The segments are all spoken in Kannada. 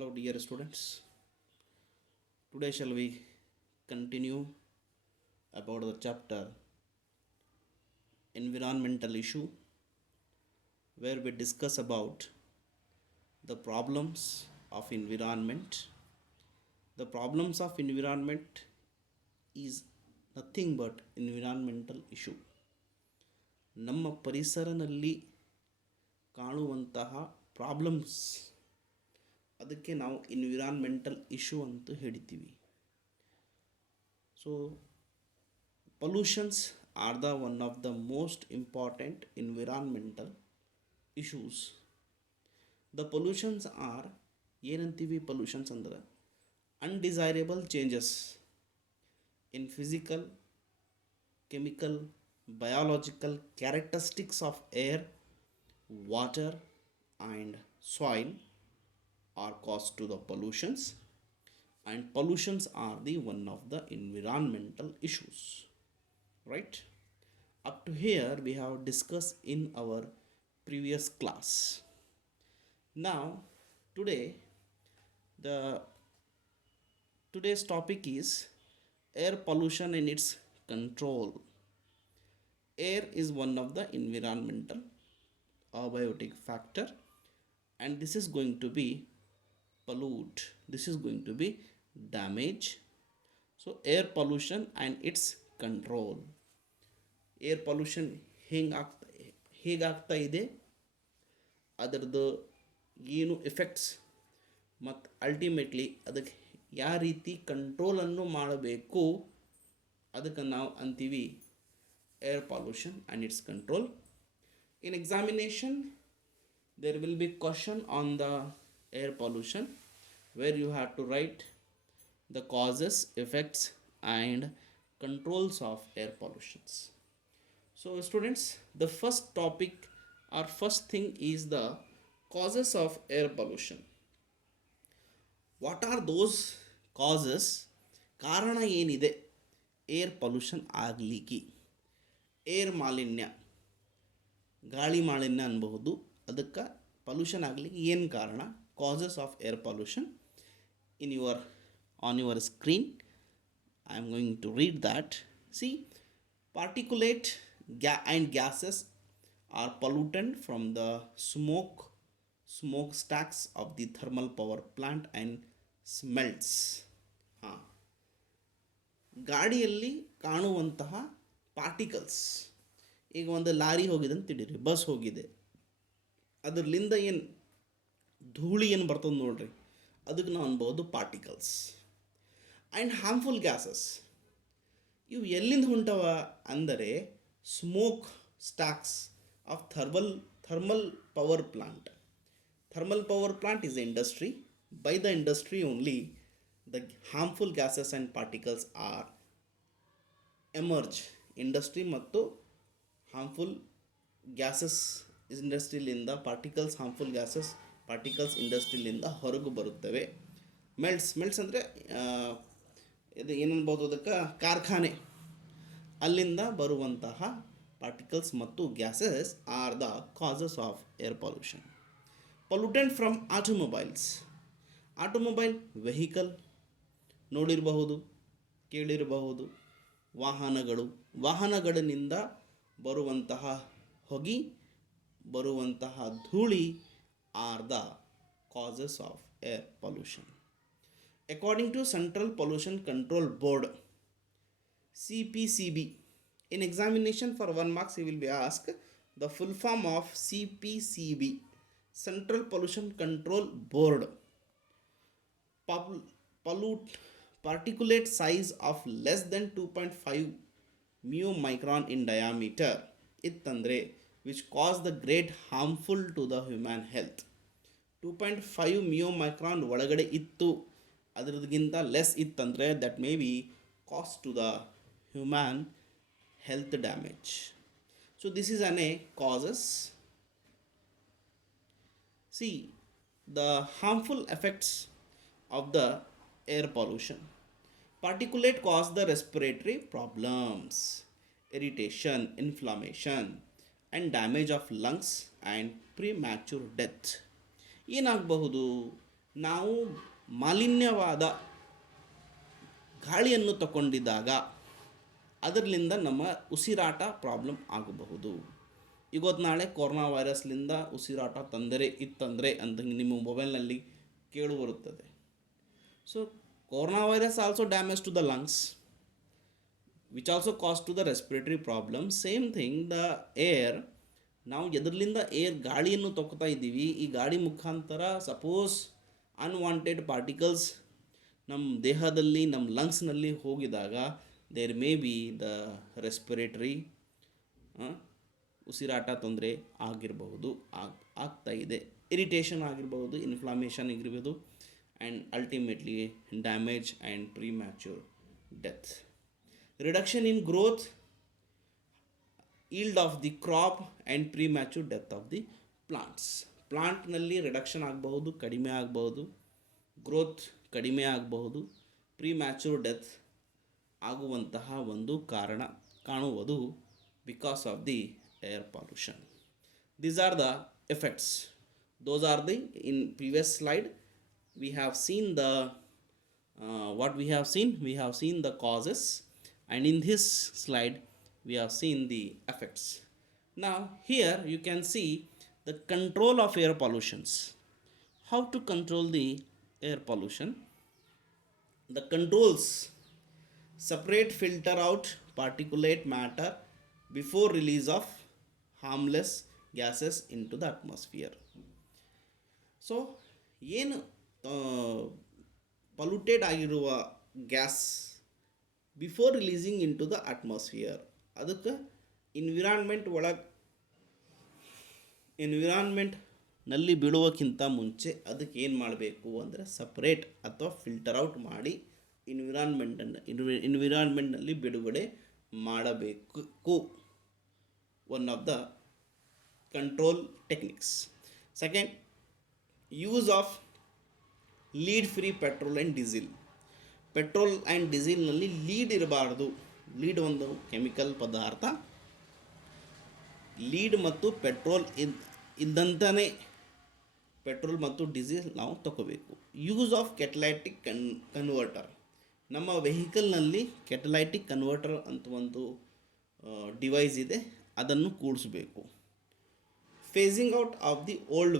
Hello, dear students. Today, shall we continue about the chapter Environmental Issue, where we discuss about the problems of environment. The problems of environment is nothing but environmental issue. ನಮ್ಮ ಪರಿಸರನಲ್ಲಿ ಕಾಣುವಂತಹ ಪ್ರಾಬ್ಲಮ್ಸ್ ಅದಕ್ಕೆ ನಾವು ಎನ್ವಿರಾನ್ಮೆಂಟಲ್ ಇಶ್ಯೂ ಅಂತ ಹೇಳ್ತೀವಿ. So pollutions are the one of the most important environmental issues. The pollutions are ಏನಂತೀವಿ ಪೊಲ್ಯೂಷನ್ಸ್ ಅಂದ್ರೆ undesirable changes in physical, chemical, biological characteristics of air, water and soil are caused to the pollutions, and pollutions are the one of the environmental issues, right? Up to here we have discussed in our previous class. Now today the today's topic is air pollution and its control. Air is one of the environmental abiotic factor, and this is going to be pollute, this is going to be damage. So air pollution and its control. Air pollution ಹೇಗಾಗ್ತಾ ಇದೆ, ಅದರದ್ದು ಏನು ಎಫೆಕ್ಟ್ಸ್ ಮತ್ತು ಅಲ್ಟಿಮೇಟ್ಲಿ ಅದಕ್ಕೆ ಯಾವ ರೀತಿ ಕಂಟ್ರೋಲನ್ನು ಮಾಡಬೇಕು ಅದಕ್ಕೆ ನಾವು ಅಂತೀವಿ air pollution and its control. In examination there will be question on the air pollution where you have to write the causes, effects and controls of air pollutions. So students, the first topic or first thing is the causes of air pollution. What are those causes? ಕಾರಣ ಏನಿದೆ ಏರ್ ಪೊಲ್ಯೂಷನ್ ಆಗಲಿಕ್ಕೆ? ಏರ್ ಮಾಲಿನ್ಯ, ಗಾಳಿ ಮಾಲಿನ್ಯ ಅನ್ಬಹುದು, ಅದಕ್ಕೆ ಪೊಲ್ಯೂಷನ್ ಆಗಲಿಕ್ಕೆ ಏನು ಕಾರಣ? Causes of air pollution in on your screen I am going to read that. See, particulate and gases are pollutant from the smokestacks of the thermal power plant and smelts. ಗಾಡಿಯಲ್ಲಿ ಕಾಣುವಂತಹ ಪಾರ್ಟಿಕಲ್ಸ್, ಈಗ ಒಂದು ಲಾರಿ ಹೋಗಿದೆ ಅಂತ ತಿಳಿರಿ, ಬಸ್ ಹೋಗಿದೆ, ಅದರಲ್ಲಿಂದ ಏನು ಧೂಳಿ ಏನು ಬರ್ತದೆ ನೋಡ್ರಿ, ಅದಕ್ಕೆ ನಾವು ಅನ್ಬೋದು ಪಾರ್ಟಿಕಲ್ಸ್. ಆ್ಯಂಡ್ ಹಾರ್ಮ್ಫುಲ್ ಗ್ಯಾಸಸ್ ಇವು ಎಲ್ಲಿಂದ ಹೊಂಟವ ಅಂದರೆ smoke stocks of thermal power plant. Thermal power plant is industry. By the industry only the harmful gases and particles are emerge. Industry ಮತ್ತು ಹಾರ್ಮ್ಫುಲ್ ಗ್ಯಾಸಸ್ ಇಂಡಸ್ಟ್ರಿಲಿಂದ ಪಾರ್ಟಿಕಲ್ಸ್, ಹಾರ್ಮ್ಫುಲ್ ಗ್ಯಾಸಸ್ ಪಾರ್ಟಿಕಲ್ಸ್ ಇಂಡಸ್ಟ್ರಿಲಿಂದ ಹೊರಗೆ ಬರುತ್ತವೆ. ಮೆಲ್ಟ್ಸ್ ಅಂದರೆ ಇದು ಏನನ್ಬೋದು, ಅದಕ್ಕೆ ಕಾರ್ಖಾನೆ, ಅಲ್ಲಿಂದ ಬರುವಂತಹ ಪಾರ್ಟಿಕಲ್ಸ್ ಮತ್ತು gases are the causes of air pollution. Pollutant from automobile vehicle ನೋಡಿರಬಹುದು, ಕೇಳಿರಬಹುದು. ವಾಹನಗಳಿಂದ ಬರುವಂತಹ ಹೊಗೆ, ಬರುವಂತಹ ಧೂಳಿ are the causes of air pollution. According to central pollution control board CPCB, in examination for 1 marks you will be asked the full form of CPCB, Central Pollution Control Board. Particulate size of less than 2.5 μmicron in diameter ಇತ್ತಂದರೆ which cause the great harmful to the human health. 2.5 μmicron ಒಳಗಡೆ ಇತ್ತು, ಅದರದ್ಗಿಂತ ಲೆಸ್ ಇತ್ತಂದರೆ that may be cause to the human health damage. So this is an a causes. See the harmful effects of the air pollution. Particulate cause the respiratory problems, irritation, inflammation and damage of lungs and premature death. ಏನಾಗಬಹುದು? ನಾವು ಮಾಲಿನ್ಯವಾದ ಗಾಳಿಯನ್ನು ತಗೊಂಡಿದ್ದಾಗ ಅದರಿಂದ ನಮ್ಮ ಉಸಿರಾಟ ಪ್ರಾಬ್ಲಮ್ ಆಗಬಹುದು. ಇವತ್ತು ನಾಳೆ ಕೊರೋನಾ ವೈರಸ್ಲಿಂದ ಉಸಿರಾಟ ತೊಂದರೆ ಇತ್ತಂದರೆ ಅಂತ ನಿಮ್ಮ ಮೊಬೈಲ್ನಲ್ಲಿ ಕೇಳು ಬರುತ್ತದೆ. So corona virus also damage to the lungs which also cause to the respiratory problem. Same thing the air, ನಾವು ಎದರ್ಲಿಂದ ಏರ್ ಗಾಳಿಯನ್ನು ತಗೋತಾ ಇದ್ದೀವಿ, ಈ ಗಾಳಿ ಮುಖಾಂತರ ಸಪೋಸ್ ಅನ್ವಾಂಟೆಡ್ ಪಾರ್ಟಿಕಲ್ಸ್ ನಮ್ಮ ದೇಹದಲ್ಲಿ ನಮ್ಮ ಲಂಗ್ಸ್ನಲ್ಲಿ ಹೋಗಿದಾಗ there may be the respiratory ಉಸಿರಾಟ ತೊಂದರೆ ಆಗಿರಬಹುದು, ಆಗ್ತಾ ಇದೆ, ಇರಿಟೇಷನ್ ಆಗಿರ್ಬೋದು, ಇನ್ಫ್ಲಾಮೇಷನ್ ಆಗಿರ್ಬೋದು, and ultimately damage and premature death. Reduction in growth, yield of the crop and premature death of the plants. ಪ್ಲಾಂಟ್ನಲ್ಲಿ ರಿಡಕ್ಷನ್ ಆಗಬಹುದು, ಕಡಿಮೆ ಆಗಬಹುದು, ಗ್ರೋತ್ ಕಡಿಮೆ ಆಗಬಹುದು, ಪ್ರೀಮ್ಯಾಚೂರ್ ಡೆತ್ ಆಗುವಂತಹ ಒಂದು ಕಾರಣ ಕಾಣುವುದು because of the air pollution. These are the effects. Those are the, in previous slide we have seen the what we have seen the causes, and in this slide we have seen the effects. Now here you can see the control of air pollutions. How to control the air pollution? The controls: separate, filter out particulate matter before release of harmless gases into the atmosphere. So ಏನು ಪೊಲ್ಯೂಟೆಡ್ ಆಗಿರುವ gas before releasing into the atmosphere, ಅದಕ್ಕೆ ಎನ್ವಿರಾನ್ಮೆಂಟ್ನಲ್ಲಿ ಬೀಳುವಕ್ಕಿಂತ ಮುಂಚೆ ಅದಕ್ಕೆ ಏನು ಮಾಡಬೇಕು ಅಂದರೆ ಸಪ್ರೇಟ್ ಅಥವಾ ಫಿಲ್ಟರ್ ಔಟ್ ಮಾಡಿ ಎನ್ವಿರಾನ್ಮೆಂಟ್ನಲ್ಲಿ ಬಿಡುಗಡೆ ಮಾಡಬೇಕು. One of the control techniques. Second, use of lead free petrol and diesel. Petrol and ಡೀಸೆಲ್ನಲ್ಲಿ ಲೀಡ್ ಇರಬಾರ್ದು. ಲೀಡ್ ಒಂದು ಕೆಮಿಕಲ್ ಪದಾರ್ಥ. ಲೀಡ್ ಮತ್ತು ಪೆಟ್ರೋಲ್ ಇದ್ದಂತನೇ ಪೆಟ್ರೋಲ್ ಮತ್ತು ಡೀಸೆಲ್ ನಾವು ತಗೋಬೇಕು. Use of catalytic converter. ನಮ್ಮ ವೆಹಿಕಲ್ನಲ್ಲಿ ಕೆಟಲೈಟಿಕ್ ಕನ್ವರ್ಟರ್ ಅಂತ ಒಂದು ಡಿವೈಸ್ ಇದೆ, ಅದನ್ನು ಕೂಡಿಸ್ಬೇಕು. Facing out of the old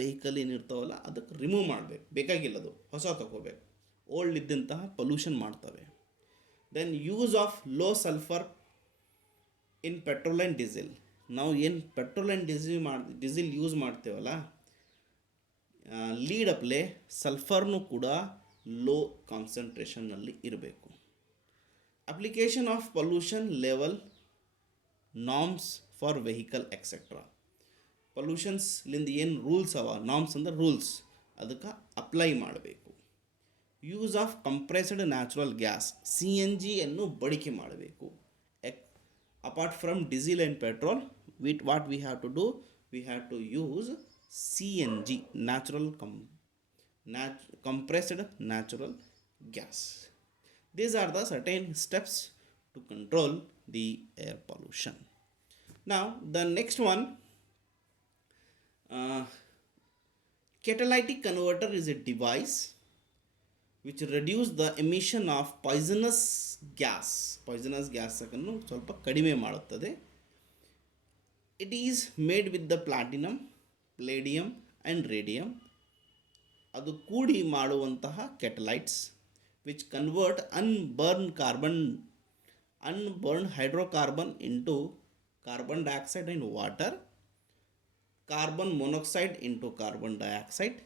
vehicle ಏನಿರ್ತಾವಲ್ಲ ಅದಕ್ಕೆ ರಿಮೂವ್ ಮಾಡಬೇಕು, ಬೇಕಾಗಿಲ್ಲದು ಹೊಸ ತಗೋಬೇಕು. ಓಲ್ಡ್ ಇದ್ದಂತಹ ಪೊಲ್ಯೂಷನ್ ಮಾಡ್ತವೆ. Then use of low sulphur in petrol and diesel. ನಾವು ಏನು ಪೆಟ್ರೋಲ್ ಆ್ಯಂಡ್ ಡೀಸೆಲ್ ಯೂಸ್ ಮಾಡ್ತೇವಲ್ಲ, ಲೀಡ್ ಅಪ್ಲೆ ಸಲ್ಫರ್ನು ಕೂಡ ಲೋ ಕಾನ್ಸಂಟ್ರೇಷನ್ನಲ್ಲಿ ಇರಬೇಕು. Application of pollution level norms for vehicle etcetera. ಪೊಲ್ಯೂಷನ್ಸ್ಲಿಂದ ಏನು ರೂಲ್ಸ್ ಅವ, ನಾರ್ಮ್ಸ್ ಅಂದರೆ ರೂಲ್ಸ್, ಅದಕ್ಕೆ ಅಪ್ಲೈ ಮಾಡಬೇಕು. Use of compressed natural gas, CNG ಅನ್ನು ಬಳಕೆ ಮಾಡಬೇಕು. Apart from diesel and petrol, what we have to do, we have to use CNG, compressed natural gas. These are the certain steps to control the air pollution. Now the next one, catalytic converter is a device which reduce the emission of poisonous gas ಅನ್ನು ಸ್ವಲ್ಪ ಕಡಿಮೆ ಮಾಡುತ್ತದೆ. It is made with the platinum, palladium and radium. ಅದು ಕೂಡಿ ಮಾಡುವಂತಹ catalysts which convert unburn hydrocarbon into carbon dioxide and water, carbon monoxide into carbon dioxide,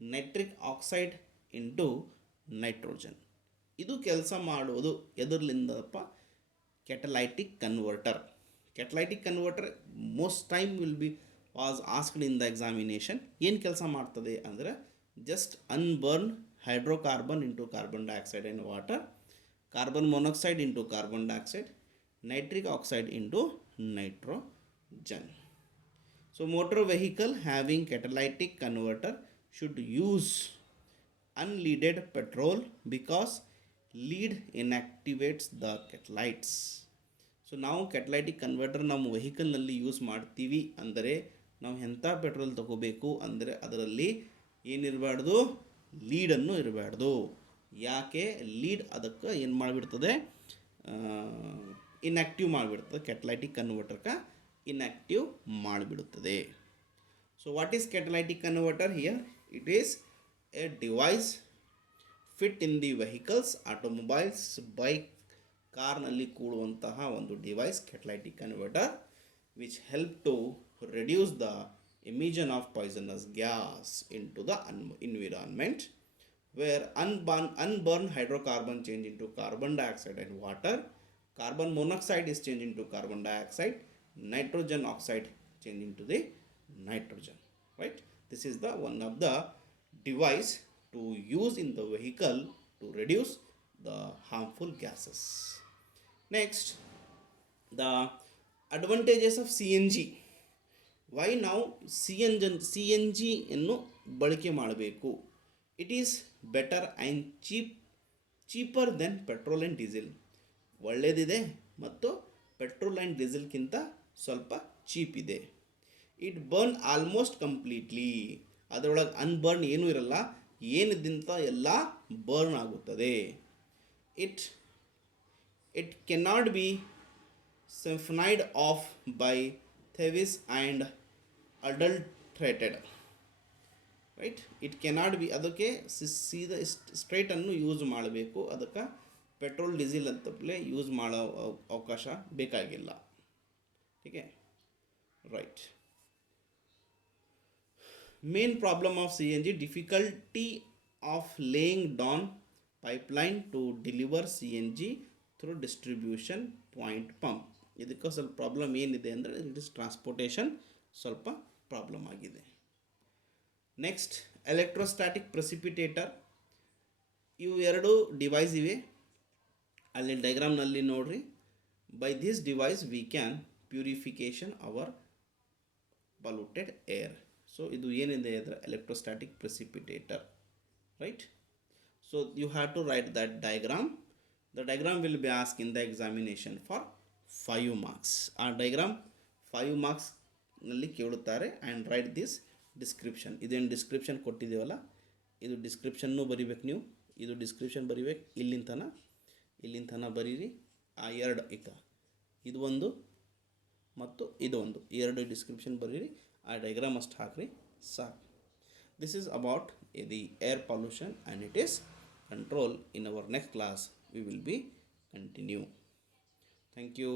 nitric oxide into nitrogen. ಇದು ಕೆಲಸ ಮಾಡುವುದು ಎದರ್ಲಿಂದಪ್ಪ? Catalytic converter. Catalytic converter most time will be was asked in the examination. ಏನು ಕೆಲಸ ಮಾಡ್ತದೆ ಅಂದರೆ, just unburn hydrocarbon into carbon dioxide and water, carbon monoxide into carbon dioxide, nitric oxide into nitrogen. So motor vehicle having catalytic converter should use unleaded petrol because lead inactivates the catalytes. So ನಾವು ಕೆಟಲೈಟಿಕ್ ಕನ್ವರ್ಟರ್ ನಮ್ಮ ವೆಹಿಕಲ್ನಲ್ಲಿ ಯೂಸ್ ಮಾಡ್ತೀವಿ ಅಂದರೆ ನಾವು ಎಂಥ ಪೆಟ್ರೋಲ್ ತಗೋಬೇಕು ಅಂದರೆ ಅದರಲ್ಲಿ ಏನಿರಬಾರ್ದು, ಲೀಡನ್ನು ಇರಬಾರ್ದು. ಯಾಕೆ? ಲೀಡ್ ಅದಕ್ಕೆ ಏನು ಮಾಡಿಬಿಡ್ತದೆ, ಇನ್ಯಾಕ್ಟಿವ್ ಮಾಡಿಬಿಡ್ತದೆ. ಕೆಟಲೈಟಿಕ್ ಕನ್ವರ್ಟರ್ಗೆ ಇನ್ಯಾಕ್ಟಿವ್ ಮಾಡಿಬಿಡುತ್ತದೆ. So what is catalytic converter here? It is a device fit in the vehicles, automobiles, bike, ಕಾರ್ನಲ್ಲಿ ಕೂಡುವಂತಹ ಒಂದು device catalytic converter, which help to reduce the emission of poisonous gas into the environment, where unburned hydrocarbon change into carbon dioxide and water, carbon monoxide is changed into carbon dioxide, nitrogen oxide change into the nitrogen, right? This is the one of the device to use in the vehicle to reduce the harmful gases. Next, the advantages of CNG. Why ನಾವು ಸಿ ಎನ್ ಜಿಯನ್ನು ಬಳಕೆ ಮಾಡಬೇಕು? It is better and cheaper than petrol and diesel. ಒಳ್ಳೆಯದಿದೆ ಮತ್ತು ಪೆಟ್ರೋಲ್ ಆ್ಯಂಡ್ ಡೀಸೆಲ್ಗಿಂತ ಸ್ವಲ್ಪ ಚೀಪ್ ಇದೆ. It burn almost completely. ಅದರೊಳಗೆ ಅನ್ಬರ್ನ್ ಏನೂ ಇರಲ್ಲ, ಏನಿದ್ದಂಥ ಎಲ್ಲ ಬರ್ನ್ ಆಗುತ್ತದೆ. It cannot be siphoned off by thieves and adulterated, right? It cannot be, ಅದಕ್ಕೆ ಸೀದಾ ಸ್ಟ್ರೈಟನ್ನು ಯೂಸ್ ಮಾಡಬೇಕು. ಅದಕ್ಕೆ ಪೆಟ್ರೋಲ್ ಡೀಸೆಲ್ ಅಂತಲೇ ಯೂಸ್ ಮಾಡೋ ಅವಕಾಶ ಬೇಕಾಗಿಲ್ಲ. ಟೀಕೆ, right. Main problem of C N G, difficulty of laying down pipeline to deliver C N G through distribution point pump. ಇದಕ್ಕೆ ಸ್ವಲ್ಪ ಪ್ರಾಬ್ಲಮ್ ಏನಿದೆ ಅಂದರೆ ಇಟ್ ಇಸ್ ಟ್ರಾನ್ಸ್ಪೋರ್ಟೇಷನ್ ಸ್ವಲ್ಪ ಪ್ರಾಬ್ಲಮ್ ಆಗಿದೆ. Next, electrostatic precipitator. ಇವು ಎರಡು ಡಿವೈಸ್ ಇವೆ, ಅಲ್ಲಿ ಡೈಗ್ರಾಮ್ನಲ್ಲಿ ನೋಡ್ರಿ. By this device we can purification our polluted air. So ಇದು ಏನಿದೆ ಅಂದರೆ electrostatic precipitator, right? So you have to write that diagram. The diagram will be asked in the examination for 5 marks. ಆ ಡಯಾಗ್ರಾಮ್ 5 marks ನಲ್ಲಿ ಕೇಳುತ್ತಾರೆ. And write this description. ಇದೇನು ಡಿಸ್ಕ್ರಿಪ್ಷನ್ ಕೊಟ್ಟಿದ್ದೀವಲ್ಲ, ಇದು ಡಿಸ್ಕ್ರಿಪ್ಷನ್ನು ಬರಿಬೇಕು ನೀವು. ಇದು ಡಿಸ್ಕ್ರಿಪ್ಷನ್ ಬರಿಬೇಕು, ಇಲ್ಲಿಂತನ ಬರೀರಿ. ಆ ಎರಡು ಇದು ಒಂದು ಮತ್ತು ಇದು ಒಂದು, ಎರಡು ಡಿಸ್ಕ್ರಿಪ್ಷನ್ ಬರೀರಿ. ಆ ಡಯಾಗ್ರಾಮ್ ಅಷ್ಟು ಹಾಕ್ರಿ ಸಾಕು. This is about the air pollution and it is control. In our next class we will be continue. Thank you.